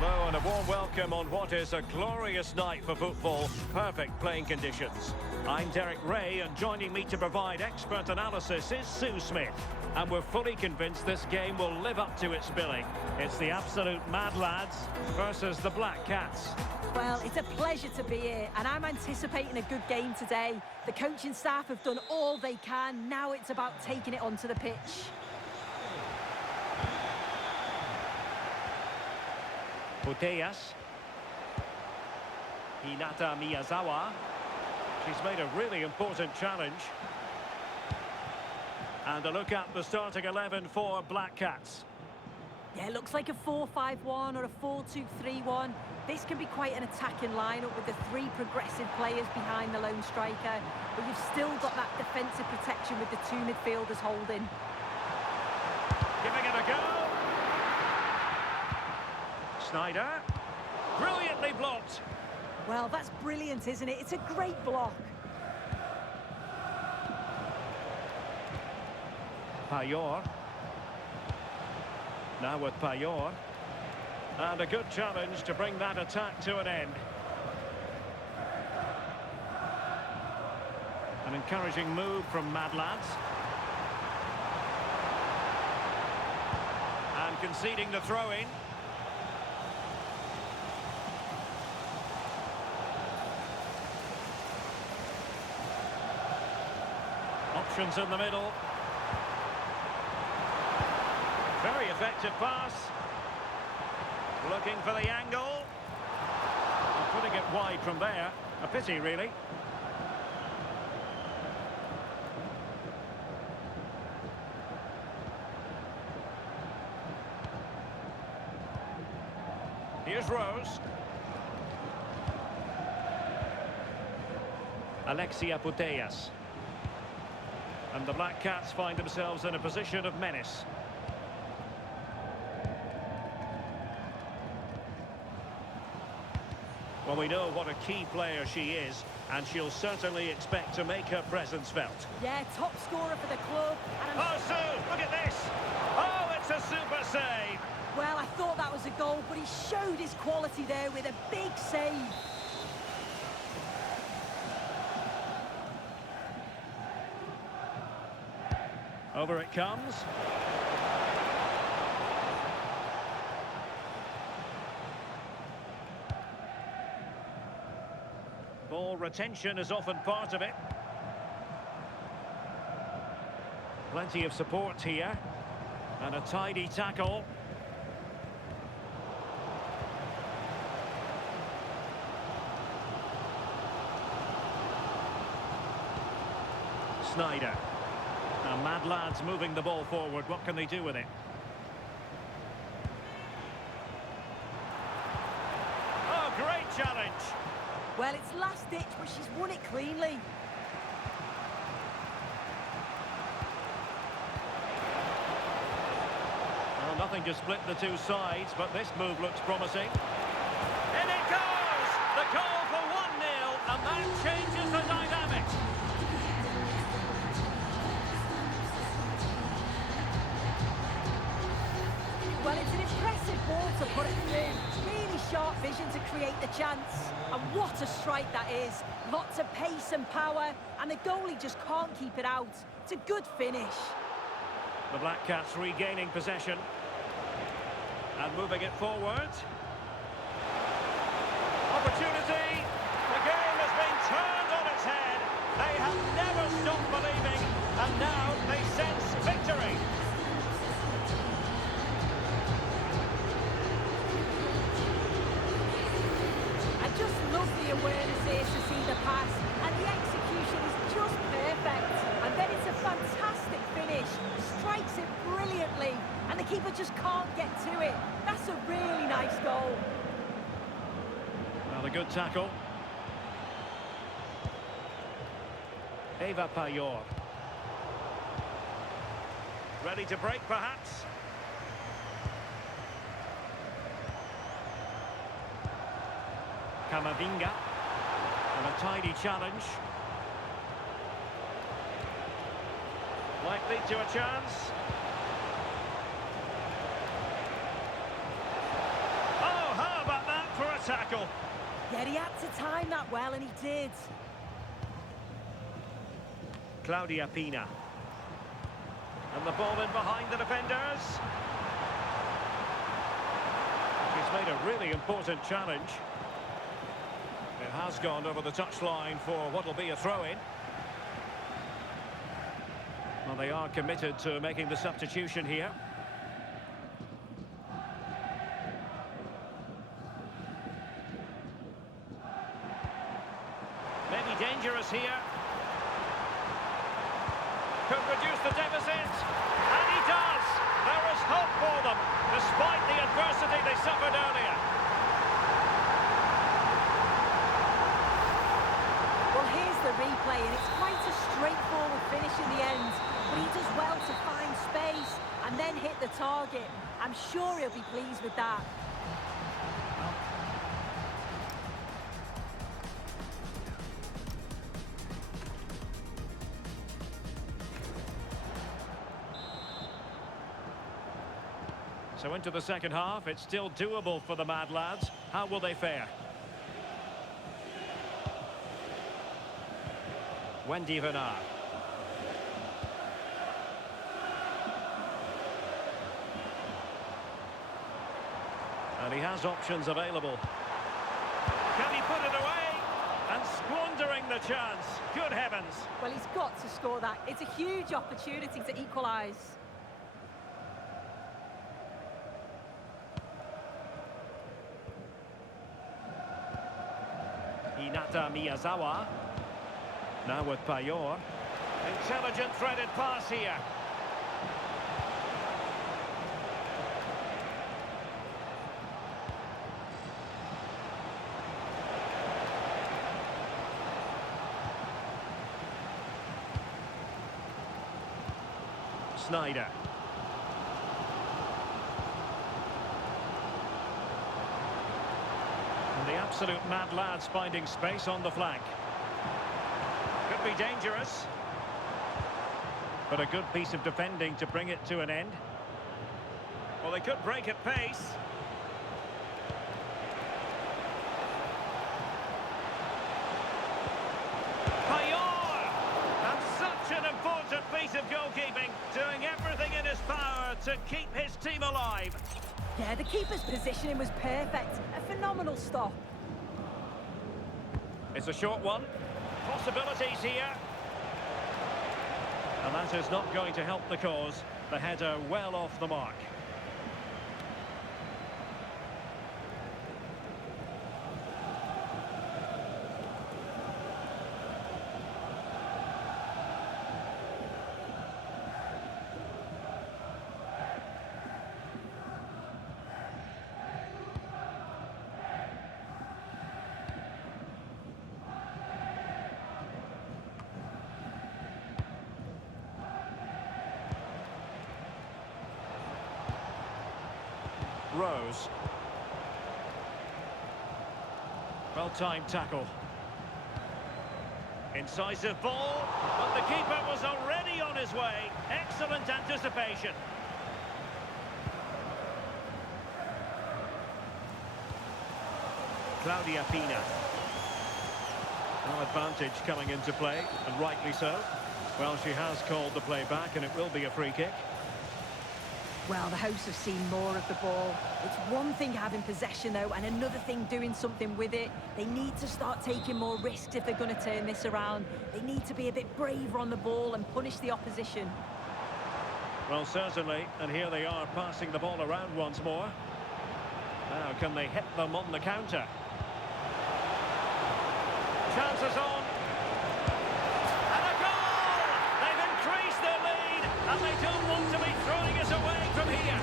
Hello and a warm welcome on what is a glorious night for football. Perfect playing conditions. I'm Derek Ray, and joining me to provide expert analysis is Sue Smith. And we're fully convinced this game will live up to its billing. It's the absolute Mad Lads versus the Black Cats. Well, it's a pleasure to be here, and I'm anticipating a good game today. The coaching staff have done all they can. Now it's about taking it onto the pitch. Putellas. Hinata Miyazawa. She's made a really important challenge. And a look at the starting 11 for Black Cats. Yeah, it looks like a 4-5-1 or a 4-2-3-1. This can be quite an attacking lineup with the three progressive players behind the lone striker. But you've still got that defensive protection with the two midfielders holding. Giving it a go. Snyder. Brilliantly blocked. Well, that's brilliant, isn't it? It's a great block. Payor. Now with Payor. And a good challenge to bring that attack to an end. An encouraging move from Mad Lads. And conceding the throw-in. Options in the middle. Very effective pass. Looking for the angle. Putting it wide from there. A pity, really. Here's Rose. Alexia Putellas. And the Black Cats find themselves in a position of menace. Well, we know what a key player she is, and she'll certainly expect to make her presence felt. Yeah, top scorer for the club. Oh, Sue, look at this! Oh, it's a super save! Well, I thought that was a goal, but he showed his quality there with a big save. Over it comes. Ball retention is often part of it. Plenty of support here. And a tidy tackle. Snyder. Now, Mad Lads moving the ball forward. What can they do with it? Oh, great challenge. Well, it's last ditch, but she's won it cleanly. Well, nothing to split the two sides, but this move looks promising. In it goes! The goal for 1-0, and that changes the dynamic. Well, it's an impressive ball to put it through. Really sharp vision to create the chance. And what a strike that is. Lots of pace and power, and the goalie just can't keep it out. It's a good finish. The Black Cats regaining possession. And moving it forward. Opportunity. The game has been turned on its head. They have never stopped believing, and now they sense victory. Love the awareness here to see the pass, and the execution is just perfect. And then it's a fantastic finish, strikes it brilliantly, and the keeper just can't get to it. That's a really nice goal. Well, a good tackle. Eva Payor. Ready to break, perhaps? Camavinga. And a tidy challenge. Might lead to a chance. Oh, how tackle. Yeah, he had to time that well, and he did. Claudia Pina. And the ball in behind the defenders. He's made a really important challenge. It has gone over the touchline for what will be a throw-in. Well, they are committed to making the substitution here. Maybe dangerous here. Could reduce the deficit. And he does! There is hope for them, despite the adversity they suffered earlier. Well, here's the replay, and it's quite a straightforward finish in the end. But he does well to find space and then hit the target. I'm sure he'll be pleased with that. So into the second half, it's still doable for the Mad Lads. How will they fare? Wendy Renard. And he has options available. Can he put it away? And squandering the chance. Good heavens. Well, he's got to score that. It's a huge opportunity to equalise. Hinata Miyazawa. Now with Payor. Intelligent threaded pass here. Snyder. And the absolute Mad Lads finding space on the flank. Could be dangerous. But a good piece of defending to bring it to an end. Well, they could break at pace. An important piece of goalkeeping, doing everything in his power to keep his team alive. Yeah, the keeper's positioning was perfect. A phenomenal stop. It's a short one. Possibilities here. And that is not going to help the cause. The header well off the mark. Rose. Well-timed tackle. Incisive ball, but the keeper was already on his way. Excellent anticipation. Claudia Pina. No advantage coming into play, and rightly so. Well, she has called the play back, and it will be a free kick. Well, the hosts have seen more of the ball. It's one thing having possession, though, and another thing doing something with it. They need to start taking more risks if they're going to turn this around. They need to be a bit braver on the ball and punish the opposition. Well, certainly, and here they are passing the ball around once more. Now, can they hit them on the counter? Chances on. And a goal! They've increased their lead, and they don't want to be throwing it away from here.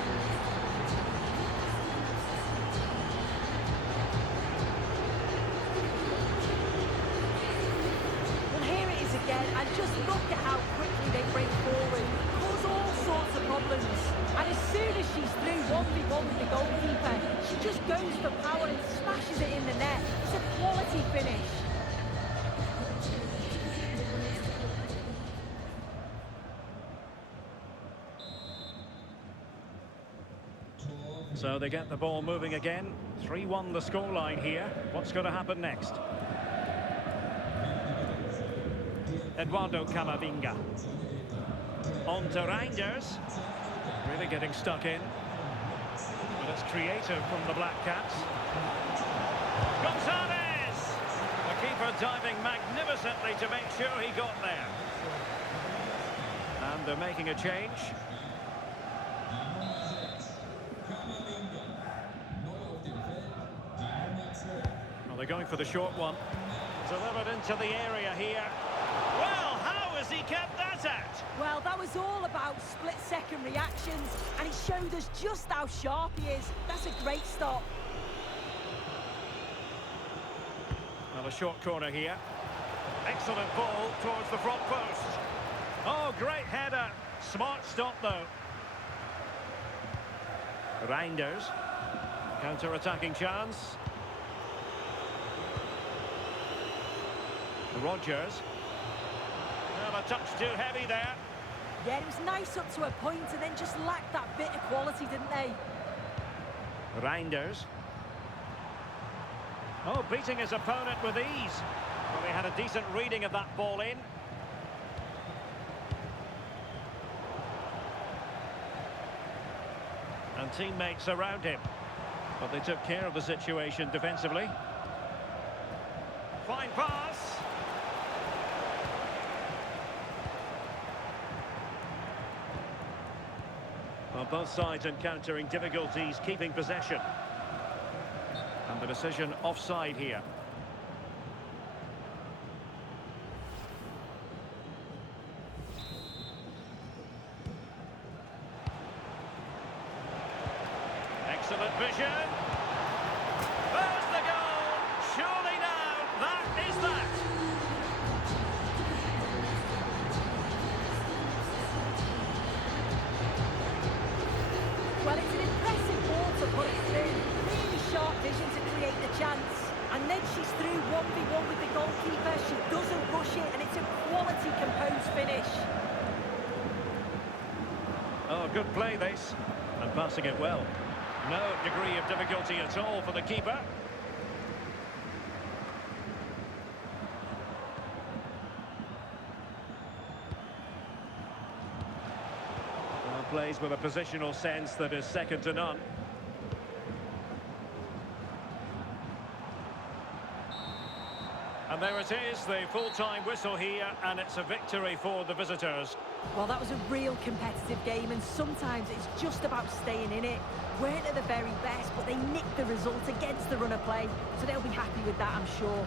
Well, here it is again, and just look at how quickly they break forward. Cause all sorts of problems. And as soon as she's through 1v1 with the goalkeeper, she just goes for power and smashes it in the net. It's a quality finish. So they get the ball moving again. 3-1 the scoreline here. What's going to happen next? Eduardo Camavinga. On to Reinders. Really getting stuck in. But it's creative from the Black Cats. Gonzalez! The keeper diving magnificently to make sure he got there. And they're making a change. Well, they're going for the short one. Delivered into the area here. Well, how has he kept that out? Well, that was all about split-second reactions, and it showed us just how sharp he is. That's a great stop. Well, a short corner here. Excellent ball towards the front post. Oh, great header. Smart stop, though. Reinders. Counter-attacking chance. Rodgers. Well, a touch too heavy there. Yeah, it was nice up to a point and then just lacked that bit of quality, didn't they? Reinders. Oh, beating his opponent with ease. Well, he had a decent reading of that ball in. And teammates around him. But they took care of the situation defensively. Fine pass. Well, both sides encountering difficulties keeping possession. And the decision offside here. Excellent vision. There's the goal. Surely now, that is that. Well, it's an impressive ball to put it through. Really sharp vision to create the chance. And then she's through 1v1 with the goalkeeper. She doesn't rush it, and it's a quality, composed finish. Oh, good play this. And passing it well. No degree of difficulty at all for the keeper. Well, plays with a positional sense that is second to none. And there it is, the full-time whistle here, and it's a victory for the visitors. Well, that was a real competitive game, and sometimes it's just about staying in it. Weren't at the very best, but they nicked the result against the run of play, so they'll be happy with that, I'm sure.